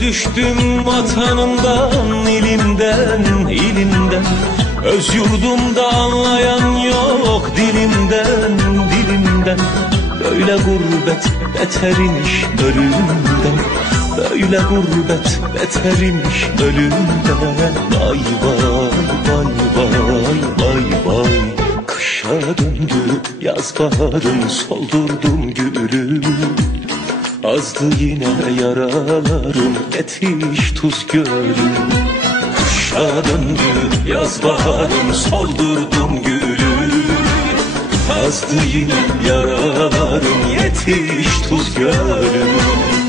düştüm vatanımdan, ilimden. Öz yurdumda anlayan yok dilimden. Böyle gurbet beterimiş ölümden. Böyle gurbet beterimiş ölümden. Vay vay. Kışa döndü yaz baharım, soldurdum gülüm. Azdı yine yaralarım, yetiş tuz gölüm. Kışa döndü yaz baharım, soldurdum gülüm. Azdı yine yaralarım, yetiş tuz gölüm.